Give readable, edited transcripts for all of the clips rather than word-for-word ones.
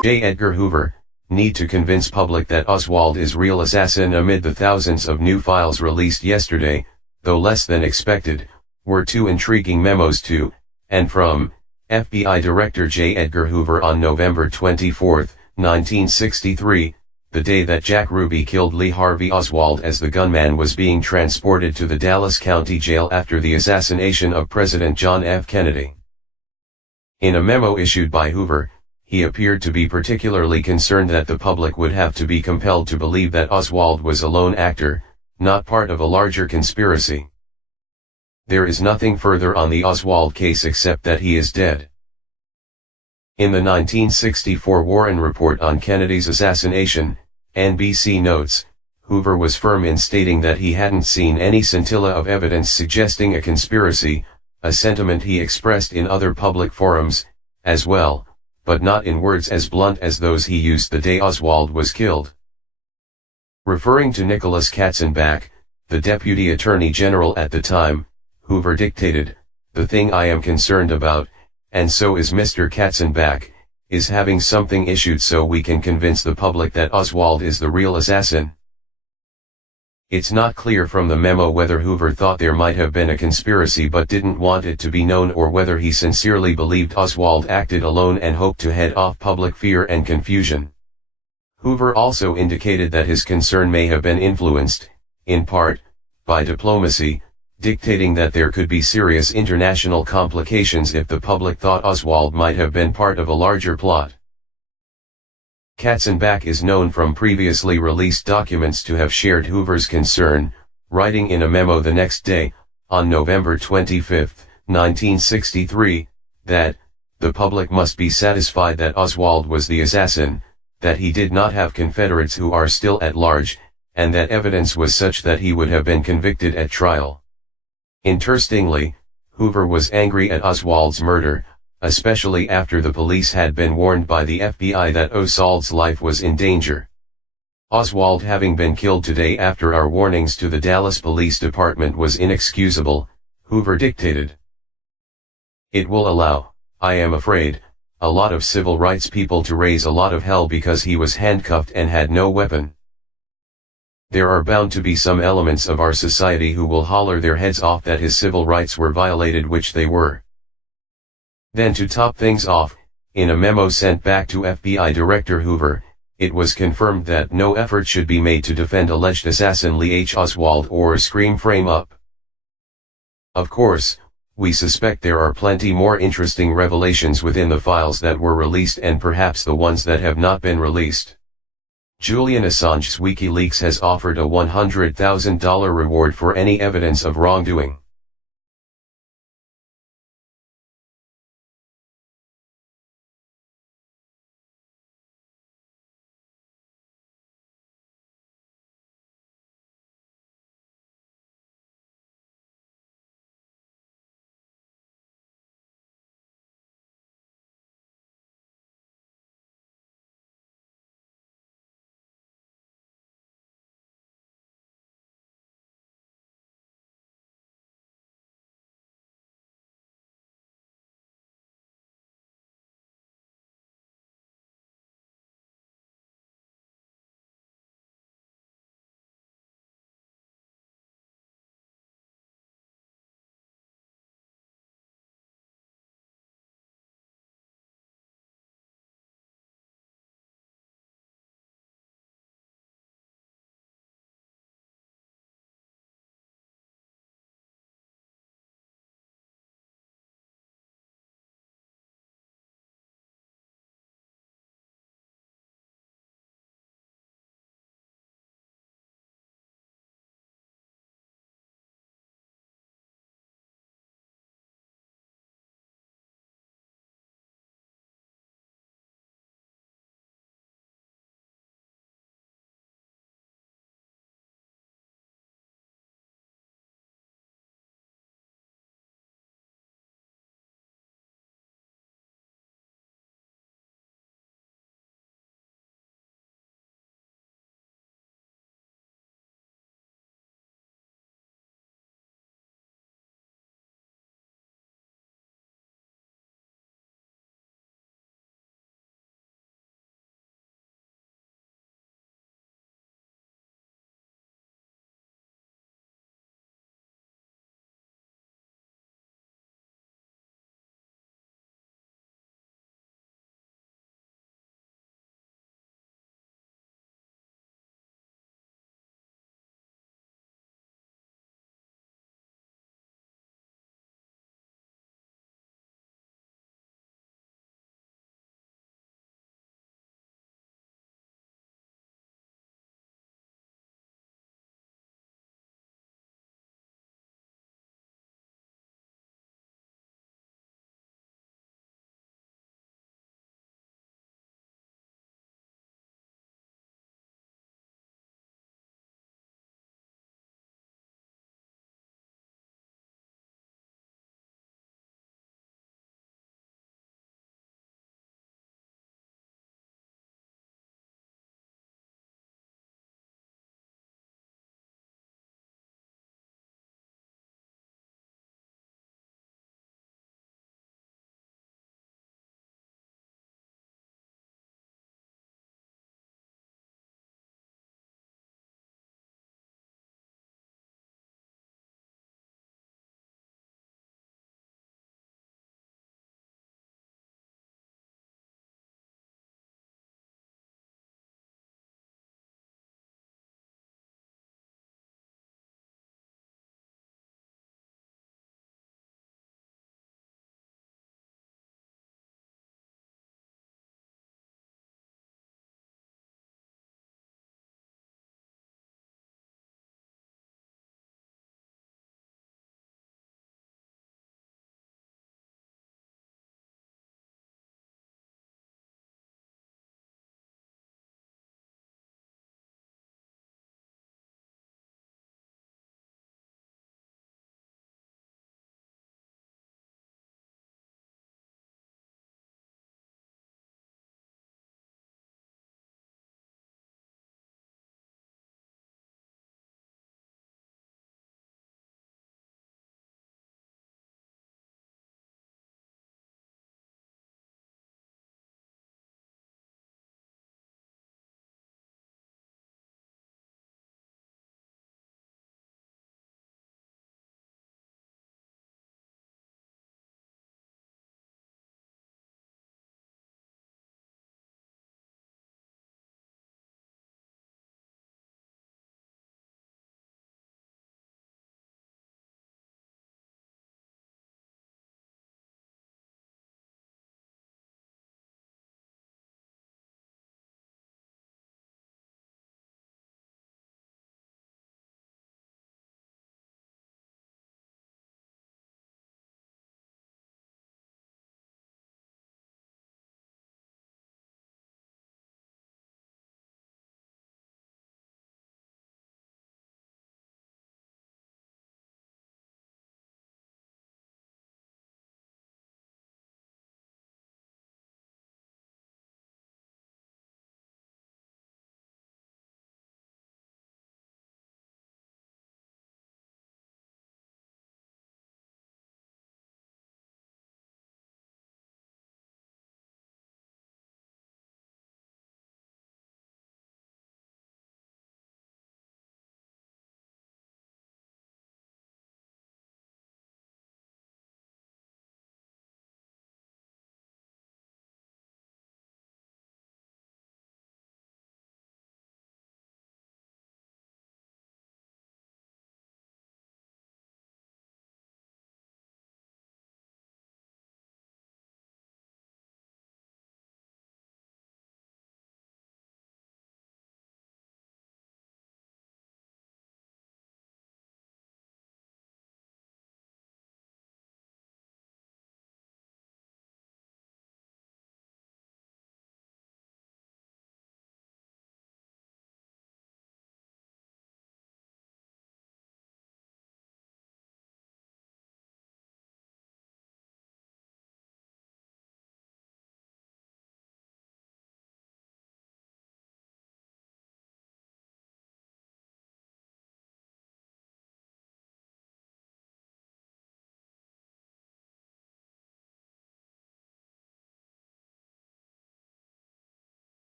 J. Edgar Hoover, need to convince public that Oswald is real assassin. Amid the thousands of new files released yesterday, though less than expected, were two intriguing memos to, and from, FBI Director J. Edgar Hoover on November 24, 1963, the day that Jack Ruby killed Lee Harvey Oswald as the gunman was being transported to the Dallas County Jail after the assassination of President John F. Kennedy. In a memo issued by Hoover, he appeared to be particularly concerned that the public would have to be compelled to believe that Oswald was a lone actor, not part of a larger conspiracy. There is nothing further on the Oswald case except that he is dead. In the 1964 Warren Report on Kennedy's assassination, NBC notes, Hoover was firm in stating that he hadn't seen any scintilla of evidence suggesting a conspiracy, a sentiment he expressed in other public forums, as well, but not in words as blunt as those he used the day Oswald was killed. Referring to Nicholas Katzenbach, the Deputy Attorney General at the time, Hoover dictated, "The thing I am concerned about, and so is Mr. Katzenbach, is having something issued so we can convince the public that Oswald is the real assassin." It's not clear from the memo whether Hoover thought there might have been a conspiracy but didn't want it to be known, or whether he sincerely believed Oswald acted alone and hoped to head off public fear and confusion. Hoover also indicated that his concern may have been influenced, in part, by diplomacy, dictating that there could be serious international complications if the public thought Oswald might have been part of a larger plot. Katzenbach is known from previously released documents to have shared Hoover's concern, writing in a memo the next day, on November 25, 1963, that, "The public must be satisfied that Oswald was the assassin, that he did not have Confederates who are still at large, and that evidence was such that he would have been convicted at trial." Interestingly, Hoover was angry at Oswald's murder, especially after the police had been warned by the FBI that Oswald's life was in danger. "Oswald having been killed today after our warnings to the Dallas Police Department was inexcusable," Hoover dictated. "It will allow, I am afraid, a lot of civil rights people to raise a lot of hell because he was handcuffed and had no weapon. There are bound to be some elements of our society who will holler their heads off that his civil rights were violated, which they were." Then, to top things off, in a memo sent back to FBI Director Hoover, it was confirmed that no effort should be made to defend alleged assassin Lee H. Oswald or scream frame up. "Of course, we suspect there are plenty more interesting revelations within the files that were released, and perhaps the ones that have not been released. Julian Assange's WikiLeaks has offered a $100,000 reward for any evidence of wrongdoing.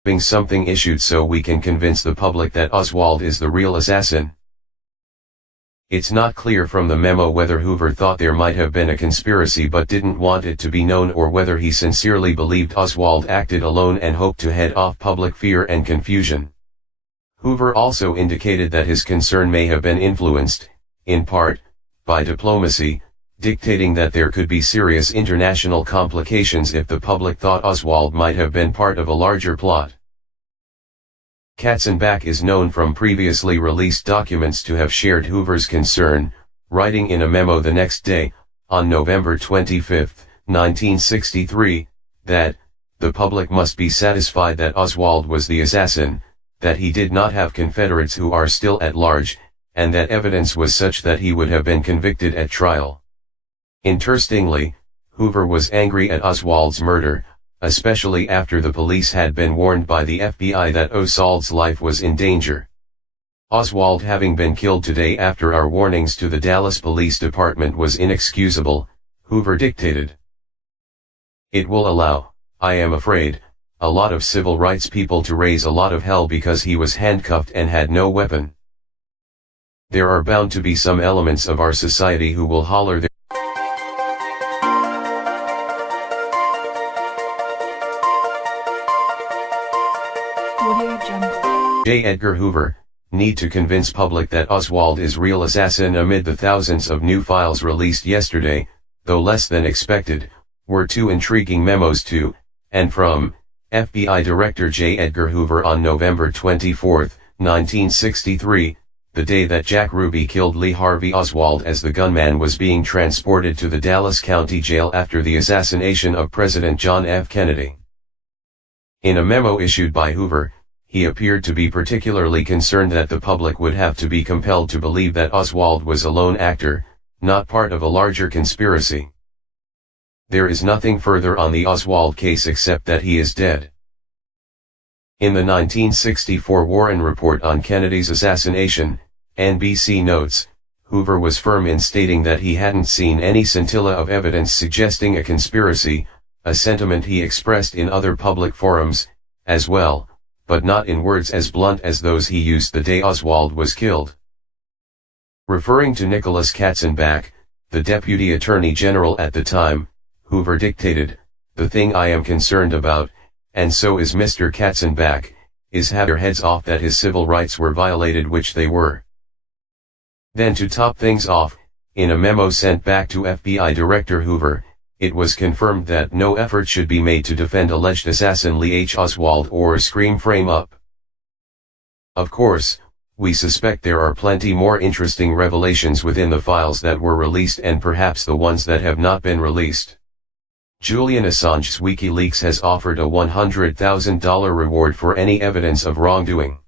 Having something issued so we can convince the public that Oswald is the real assassin. It's not clear from the memo whether Hoover thought there might have been a conspiracy but didn't want it to be known, or whether he sincerely believed Oswald acted alone and hoped to head off public fear and confusion. Hoover also indicated that his concern may have been influenced, in part, by diplomacy, dictating that there could be serious international complications if the public thought Oswald might have been part of a larger plot. Katzenbach is known from previously released documents to have shared Hoover's concern, writing in a memo the next day, on November 25, 1963, that, the public must be satisfied that Oswald was the assassin, that he did not have Confederates who are still at large, and that evidence was such that he would have been convicted at trial. Interestingly, Hoover was angry at Oswald's murder, especially after the police had been warned by the FBI that Oswald's life was in danger. Oswald having been killed today after our warnings to the Dallas Police Department was inexcusable, Hoover dictated. It will allow, I am afraid, a lot of civil rights people to raise a lot of hell because he was handcuffed and had no weapon. There are bound to be some elements of our society who will holler their J. Edgar Hoover, need to convince public that Oswald is real assassin amid the thousands of new files released yesterday, though less than expected, were two intriguing memos to, and from, FBI Director J. Edgar Hoover on November 24, 1963, the day that Jack Ruby killed Lee Harvey Oswald as the gunman was being transported to the Dallas County Jail after the assassination of President John F. Kennedy. In a memo issued by Hoover, he appeared to be particularly concerned that the public would have to be compelled to believe that Oswald was a lone actor, not part of a larger conspiracy. There is nothing further on the Oswald case except that he is dead. In the 1964 Warren Report on Kennedy's assassination, NBC notes, Hoover was firm in stating that he hadn't seen any scintilla of evidence suggesting a conspiracy, a sentiment he expressed in other public forums, as well, but not in words as blunt as those he used the day Oswald was killed. Referring to Nicholas Katzenbach, the Deputy Attorney General at the time, Hoover dictated, "The thing I am concerned about, and so is Mr. Katzenbach, is have their heads off that his civil rights were violated, which they were." Then to top things off, in a memo sent back to FBI Director Hoover, it was confirmed that no effort should be made to defend alleged assassin Lee H. Oswald or scream frame up. Of course, we suspect there are plenty more interesting revelations within the files that were released and perhaps the ones that have not been released. Julian Assange's WikiLeaks has offered a $100,000 reward for any evidence of wrongdoing.